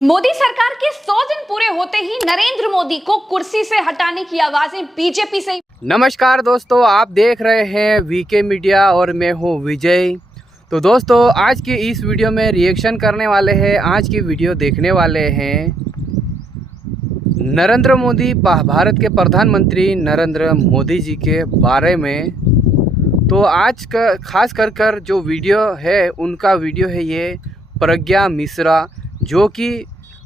मोदी सरकार के 100 दिन पूरे होते ही नरेंद्र मोदी को कुर्सी से हटाने की आवाजें बीजेपी से। नमस्कार दोस्तों, आप देख रहे हैं वीके मीडिया और मैं हूं विजय। तो दोस्तों, आज की इस वीडियो में रिएक्शन करने वाले हैं। आज की वीडियो देखने वाले हैं नरेंद्र मोदी, भारत के प्रधानमंत्री नरेंद्र मोदी जी के बारे में। तो आज का खास कर जो वीडियो है उनका वीडियो है ये प्रज्ञा मिश्रा, जो कि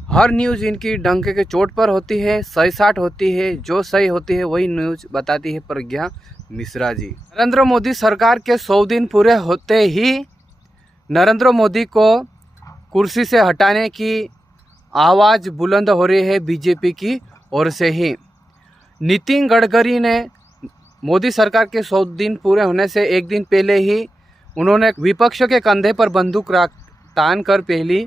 हर न्यूज़ इनकी डंके के चोट पर होती है, सही साठ होती है, जो सही होती है वही न्यूज़ बताती है प्रज्ञा मिश्रा जी। नरेंद्र मोदी सरकार के 100 दिन पूरे होते ही नरेंद्र मोदी को कुर्सी से हटाने की आवाज़ बुलंद हो रही है बीजेपी की ओर से ही। नितिन गडकरी ने मोदी सरकार के 100 दिन पूरे होने से एक दिन पहले ही उन्होंने विपक्ष के कंधे पर बंदूक तान कर पहली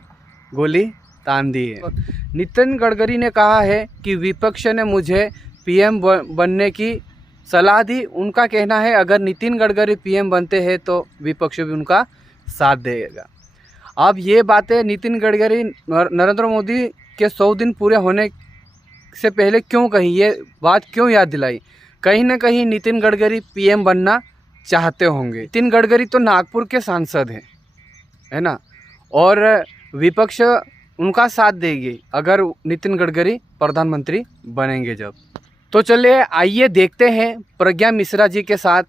गोली तान दी है। नितिन गडकरी ने कहा है कि विपक्ष ने मुझे पीएम बनने की सलाह दी। उनका कहना है अगर नितिन गडकरी पीएम बनते हैं तो विपक्ष भी उनका साथ देगा। अब ये बातें नितिन गडकरी नरेंद्र मोदी के 100 दिन पूरे होने से पहले क्यों कही, ये बात क्यों याद दिलाई? कहीं ना कहीं नितिन गडकरी पीएम बनना चाहते होंगे। नितिन गडकरी तो नागपुर के सांसद हैं, है ना, और विपक्ष उनका साथ देगी अगर नितिन गडकरी प्रधानमंत्री बनेंगे जब। तो चलिए आइए देखते हैं प्रज्ञा मिश्रा जी के साथ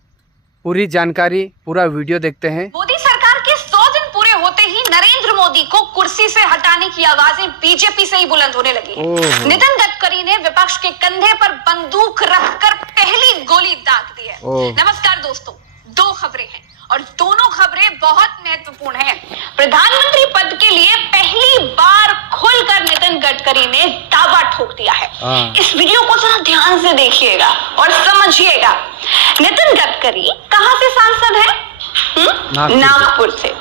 पूरी जानकारी, पूरा वीडियो देखते हैं। मोदी सरकार के 100 दिन पूरे होते ही नरेंद्र मोदी को कुर्सी से हटाने की आवाजें बीजेपी से ही बुलंद होने लगी। नितिन गडकरी ने विपक्ष के कंधे पर बंदूक रखकर पहली गोली दाग दी है। नमस्कार दोस्तों, 2 खबरें हैं और दोनों खबरें बहुत महत्वपूर्ण हैं। प्रधानमंत्री पद के लिए पहली बार खुलकर नितिन गडकरी ने दावा ठोक दिया है। इस वीडियो को जरा ध्यान से देखिएगा और समझिएगा। नितिन गडकरी कहां से सांसद है? नागपुर से।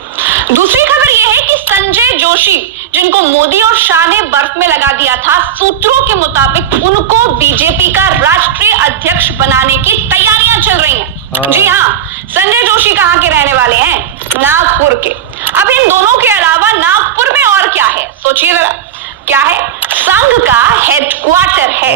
दूसरी खबर यह है कि संजय जोशी, जिनको मोदी और शाह ने बर्फ में लगा दिया था, सूत्रों के मुताबिक उनको बीजेपी का राष्ट्रीय अध्यक्ष बनाने की तैयारियां चल रही हैं। जी हाँ, संजय जोशी कहां के रहने वाले हैं? नागपुर के। अब इन दोनों के अलावा नागपुर में और क्या है, सोचिए जरा। क्या है? संघ का हेडक्वार्टर है।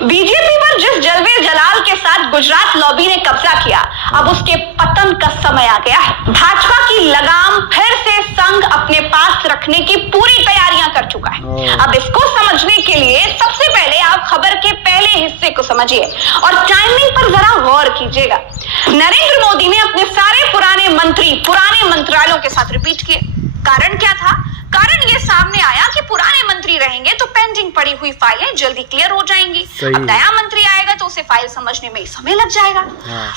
बीजेपी पर जिस जलवे जलाल के साथ गुजरात लॉबी ने कब्जा किया, अब उसके पतन का समय आ गया है। भाजपा की लगाम फिर से संघ अपने पास रखने की पूरी तैयारियां कर चुका है। अब इसको समझने के लिए सबसे पहले आप खबर के पहले हिस्से को समझिए और टाइमिंग पर जरा गौर कीजिएगा। नरेंद्र मोदी ने अपने सारे पुराने मंत्री पुराने मंत्रालयों के साथ रिपीट किए। कारण क्या था? कारण ये सामने आया कि पुराने मंत्री रहेंगे तो पेंडिंग पड़ी हुई फाइलें जल्दी क्लियर हो जाएंगी। अब नया मंत्री आएगा तो उसे फाइल समझने में समय लग जाएगा।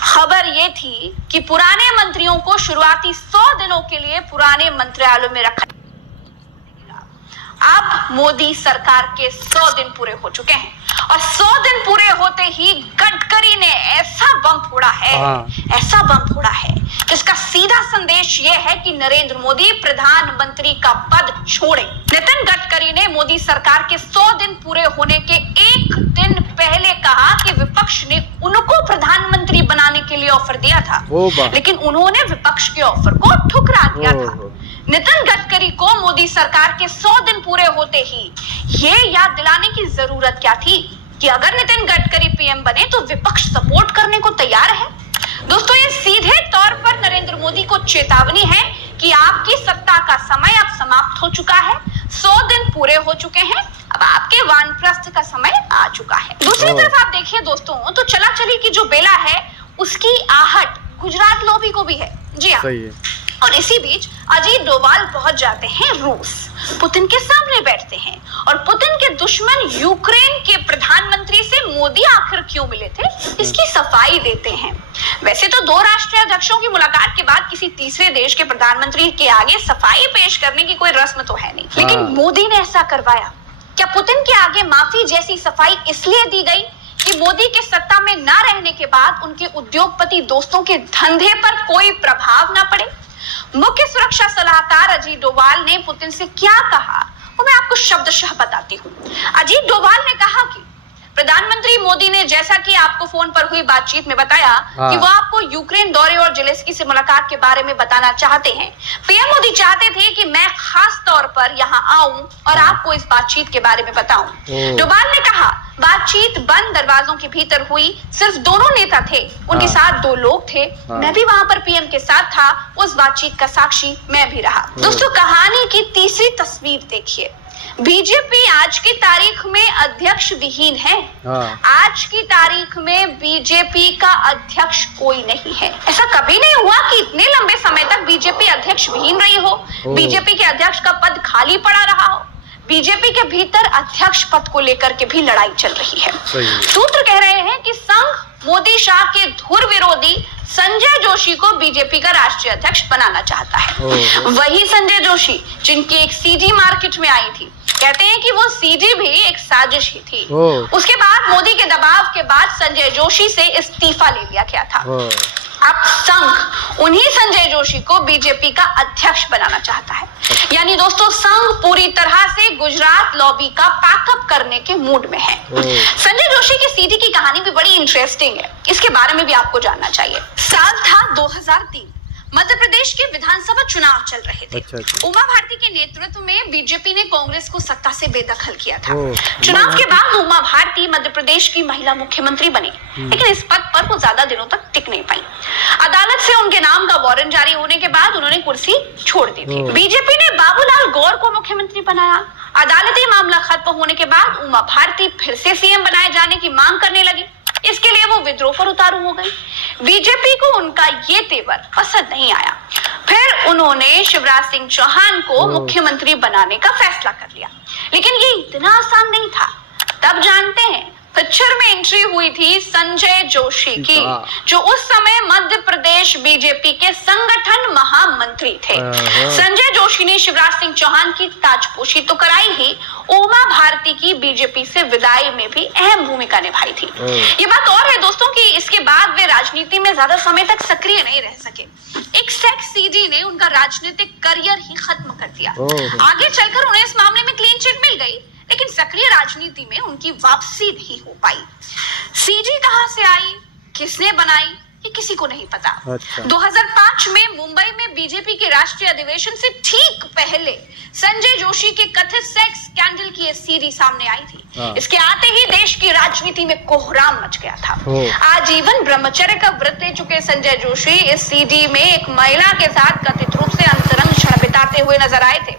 खबर ये थी कि पुराने मंत्रियों को शुरुआती 100 दिनों के लिए पुराने मंत्रालयों में रखा। अब मोदी सरकार के 100 दिन पूरे हो चुके हैं और 100 दिन पूरे होते ही गडकरी ने ऐसा बम फोड़ा है, ऐसा बम फोड़ा है जिसका सीधा संदेश यह है कि नरेंद्र मोदी प्रधानमंत्री का पद छोड़े। नितिन गडकरी ने मोदी सरकार के 100 दिन पूरे होने के एक दिन पहले कहा कि विपक्ष ने उनको प्रधानमंत्री बनाने के लिए ऑफर दिया था, लेकिन उन्होंने विपक्ष के ऑफर को ठुकरा दिया था। नितिन गडकरी को मोदी सरकार के 100 दिन पूरे होते ही ये याद दिलाने की जरूरत क्या थी कि अगर नितिन गडकरी पीएम बने तो विपक्ष सपोर्ट करने को तैयार है। दोस्तों, ये सीधे तौर पर नरेंद्र मोदी को चेतावनी है कि आपकी सत्ता का समय अब समाप्त हो चुका है। 100 दिन पूरे हो चुके हैं, अब आपके वानप्रस्थ का समय आ चुका है। दूसरी तरफ आप देखिए दोस्तों, तो चला चली की जो बेला है उसकी आहट गुजरात लॉबी को भी है। जी हाँ, और इसी बीच अजीत डोभाल पहुंच जाते हैं रूस, पुतिन के सामने बैठते हैं और पुतिन के दुश्मन यूक्रेन के प्रधानमंत्री से मोदी आखिर क्यों मिले थे इसकी सफाई देते हैं। वैसे तो 2 राष्ट्रीय अध्यक्षों की मुलाकात के बाद किसी तीसरे देश के प्रधानमंत्री के आगे सफाई पेश करने की कोई रस्म तो है नहीं, लेकिन मोदी ने ऐसा करवाया। क्या पुतिन के आगे माफी जैसी सफाई इसलिए दी गई कि मोदी के सत्ता में न रहने के बाद उनके उद्योगपति दोस्तों के धंधे पर कोई प्रभाव न पड़े? मुख्य सुरक्षा सलाहकार अजीत डोभाल ने पुतिन से क्या कहा वो मैं आपको शब्दशः बताती हूँ। अजीत डोभाल ने कहा कि प्रधानमंत्री मोदी ने जैसा कि आपको फोन पर हुई बातचीत में बताया कि वो आपको यूक्रेन दौरे और जेलेंस्की से मुलाकात के बारे में बताना चाहते हैं। पीएम मोदी चाहते थे कि मैं खास तौर पर यहाँ आऊं और आपको इस बातचीत के बारे में बताऊं। डोभाल ने कहा, बातचीत बंद दरवाजों के भीतर हुई, सिर्फ दोनों नेता थे, उनके साथ 2 लोग थे, मैं भी वहां पर पीएम के साथ था, उस बातचीत का साक्षी मैं भी रहा। दोस्तों, कहानी की तीसरी तस्वीर देखिए। बीजेपी आज की तारीख में अध्यक्ष विहीन है। आज की तारीख में बीजेपी का अध्यक्ष कोई नहीं है। ऐसा कभी नहीं हुआ कि इतने लंबे समय तक बीजेपी अध्यक्ष विहीन रही हो, बीजेपी के अध्यक्ष का पद खाली पड़ा रहा हो। बीजेपी के भीतर अध्यक्ष पद को लेकर के भी लड़ाई चल रही है। सूत्र कह रहे हैं कि संघ मोदी शाह के धुर विरोधी संजय जोशी को बीजेपी का राष्ट्रीय अध्यक्ष बनाना चाहता है। वही संजय जोशी जिनकी एक सीडी मार्केट में आई थी। कहते हैं कि वो सीडी भी एक साजिश ही थी। उसके बाद मोदी के दबाव के बाद संजय जोशी से इस्तीफा ले लिया गया था। अब संघ उन्हीं संजय जोशी को बीजेपी का अध्यक्ष बनाना चाहता है। यानी दोस्तों, संघ पूरी तरह से गुजरात लॉबी का पैकअप करने के मूड में है। संजय जोशी की सीडी की कहानी भी बड़ी इंटरेस्टिंग है, इसके बारे में भी आपको जानना चाहिए। साल था 2003, मध्य प्रदेश के विधानसभा चुनाव चल रहे थे। उमा भारती के नेतृत्व में बीजेपी ने कांग्रेस को सत्ता से बेदखल किया था। चुनाव के बाद उमा भारती मध्य प्रदेश की महिला मुख्यमंत्री बनी, लेकिन इस पद पर वो ज्यादा दिनों तक टिक नहीं पाई। अदालत से उनके नाम का वारंट जारी होने के बाद उन्होंने कुर्सी छोड़ दी थी। बीजेपी ने बाबूलाल गौर को मुख्यमंत्री बनाया। अदालती मामला खत्म होने के बाद उमा भारती फिर से सीएम बनाए जाने की मांग करने लगी। इसके लिए वो विद्रोह पर उतारू हो गई। बीजेपी को उनका ये तेवर पसंद नहीं आया। फिर उन्होंने शिवराज सिंह चौहान को मुख्यमंत्री बनाने का फैसला कर लिया, लेकिन ये इतना आसान नहीं था। तब जानते हैं, पिक्चर में एंट्री हुई थी संजय जोशी की, जो उस समय मध्य प्रदेश बीजेपी के संगठन महामंत्री थे। संजय जोशी ने शिवराज सिंह चौहान की ताजपोशी तो कराई ही, उमा भारती की बीजेपी से विदाई में भी अहम भूमिका निभाई थी। ये बात और है दोस्तों कि इसके बाद वे राजनीति में ज्यादा समय तक सक्रिय नहीं रह सके। एक सेक्स सीडी ने उनका राजनीतिक करियर ही खत्म कर दिया। आगे चलकर उन्हें इस मामले में क्लीन चिट मिल गई, लेकिन सक्रिय राजनीति में उनकी वापसी नहीं हो पाई। सीडी कहां से आई, किसने बनाई, ये किसी को नहीं पता। 2005 में मुंबई में बीजेपी के राष्ट्रीय अधिवेशन से ठीक पहले संजय जोशी के कथित सेक्स स्कैंडल की ये सीडी सामने आई थी। इसके आते ही देश की राजनीति में कोहराम मच गया था। आजीवन ब्रह्मचर्य का व्रत ले चुके संजय जोशी इस सीडी में एक महिला के साथ कथित रूप से अंतरंग क्षण बिताते हुए नजर आए थे।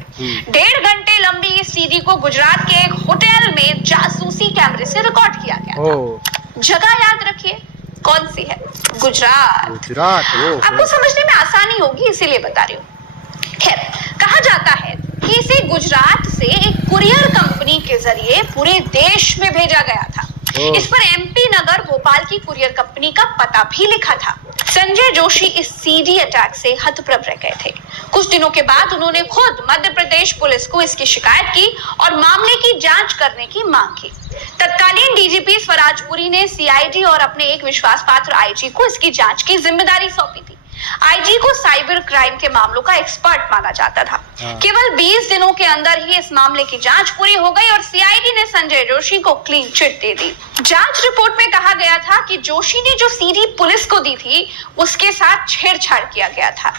1.5 घंटे लंबी इस सीडी को गुजरात के एक होटल में जासूसी कैमरे से रिकॉर्ड किया गया था। जगह याद रखिए, कौन सी है? गुजरात। आपको समझने में आसानी होगी, इसीलिए बता रही हूँ। खैर, कहा जाता है कि इसे गुजरात से एक कुरियर कंपनी के जरिए पूरे देश में भेजा गया था। इस पर एमपी नगर भोपाल की कुरियर कंपनी का पता भी लिखा था। संजय जोशी इस सीडी अटैक से हतप्रभ रह गए थे। कुछ दिनों के बाद उन्होंने खुद मध्य प्रदेश पुलिस को इसकी शिकायत की और मामले की जांच करने की मांग की। तत्कालीन डीजीपी स्वराजपुरी ने सीआईडी और अपने एक विश्वास पात्र आईजी को इसकी जांच की जिम्मेदारी सौंपी थी। आईजी को साइबर क्राइम के मामलों का एक्सपर्ट माना जाता था। केवल 20 दिनों के अंदर ही इस मामले की जांच पूरी हो गई और सीआईडी ने संजय जोशी को क्लीन चिट दे दी। जांच रिपोर्ट में कहा गया था कि जोशी ने जो सीडी पुलिस को दी थी, उसके साथ छेड़छाड़ किया गया था।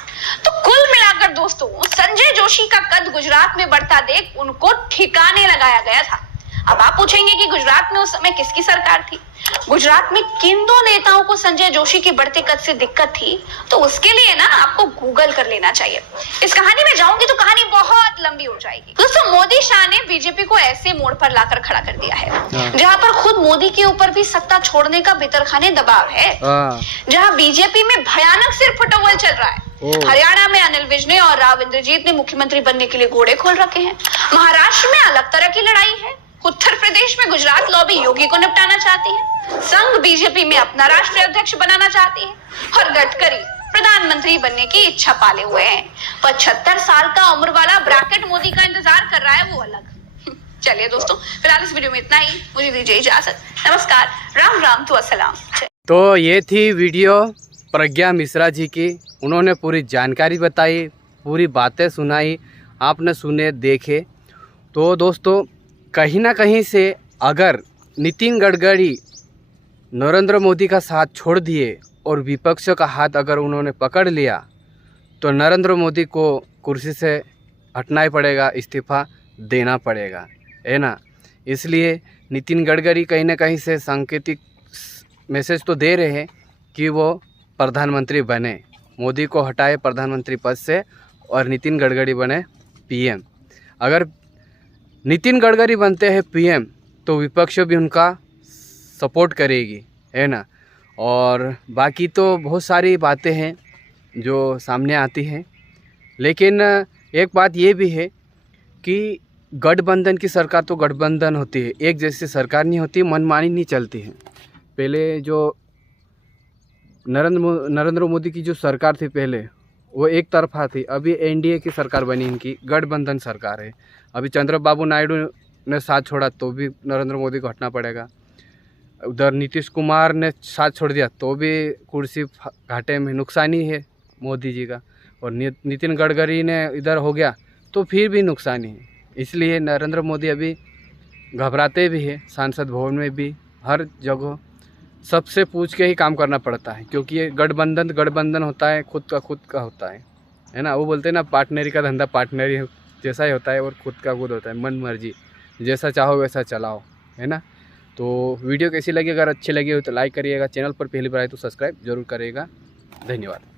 तो कुल मिलाकर दोस्तों, संजय जोशी का कद गुजरात में बढ़ता देख उनको ठिकाने लगाया गया था। अब आप पूछेंगे कि गुजरात में उस समय किसकी सरकार थी? गुजरात में किन 2 नेताओं को संजय जोशी के बढ़ते कद से दिक्कत थी? तो उसके लिए ना आपको गूगल कर लेना चाहिए। इस कहानी में जाऊंगी तो कहानी बहुत लंबी हो जाएगी। दोस्तों, मोदी शाह ने बीजेपी को ऐसे मोड़ पर लाकर खड़ा कर दिया है जहां पर खुद मोदी के ऊपर भी सत्ता छोड़ने का बेतरखाने दबाव है, जहां बीजेपी में भयानक सिर फुटबॉल चल रहा है। हरियाणा में अनिल विज ने और राव इंद्रजीत ने मुख्यमंत्री बनने के लिए घोड़े खोल रखे हैं। महाराष्ट्र में अलग तरह की लड़ाई है। उत्तर प्रदेश में गुजरात लॉबी योगी को निपटाना चाहती है। संघ बीजेपी में अपना राष्ट्रीय अध्यक्ष बनाना चाहती है और गडकरी प्रधानमंत्री बनने की इच्छा पाले हुए हैं। 75 साल का उम्र वाला ब्रैकेट मोदी का इंतजार कर रहा है, वो अलग। चलिए दोस्तों, फिलहाल इस वीडियो में इतना ही। मुझे दीजिए इजाजत। नमस्कार, राम राम तो अस्सलाम। तो ये थी वीडियो प्रज्ञा मिश्रा जी की। उन्होंने पूरी जानकारी बताई, पूरी बातें सुनाई, आपने सुने देखे। तो दोस्तों, कहीं ना कहीं से अगर नितिन गडकरी नरेंद्र मोदी का साथ छोड़ दिए और विपक्ष का हाथ अगर उन्होंने पकड़ लिया तो नरेंद्र मोदी को कुर्सी से हटना ही पड़ेगा, इस्तीफ़ा देना पड़ेगा, है ना। इसलिए नितिन गडकरी कहीं ना कहीं से सांकेतिक मैसेज तो दे रहे हैं कि वो प्रधानमंत्री बने, मोदी को हटाए प्रधानमंत्री पद से और नितिन गडकरी बने पीएम। अगर नितिन गडकरी बनते हैं पीएम तो विपक्ष भी उनका सपोर्ट करेगी, है ना। और बाकी तो बहुत सारी बातें हैं जो सामने आती हैं, लेकिन एक बात ये भी है कि गठबंधन की सरकार तो गठबंधन होती है, एक जैसी सरकार नहीं होती, मनमानी नहीं चलती है। पहले जो नरेंद्र मोदी की जो सरकार थी पहले वो एक तरफा थी, अभी एनडीए की सरकार बनी, इनकी गठबंधन सरकार है। अभी चंद्रबाबू नायडू ने साथ छोड़ा तो भी नरेंद्र मोदी को हटना पड़ेगा, उधर नीतीश कुमार ने साथ छोड़ दिया तो भी कुर्सी घाटे में, नुकसान ही है मोदी जी का, और नितिन गडकरी ने इधर हो गया तो फिर भी नुकसान ही है। इसलिए नरेंद्र मोदी अभी घबराते भी हैं, सांसद भवन में भी हर जगह सबसे पूछ के ही काम करना पड़ता है, क्योंकि ये गठबंधन होता है, खुद का होता है ना। वो बोलते हैं ना, पार्टनरी का धंधा पार्टनरी जैसा ही होता है और खुद का खुद होता है, मन मर्जी, जैसा चाहो वैसा चलाओ, है ना। तो वीडियो कैसी लगी, अगर अच्छी लगी हो तो लाइक करिएगा, चैनल पर पहली बार आए तो सब्सक्राइब जरूर करिएगा। धन्यवाद।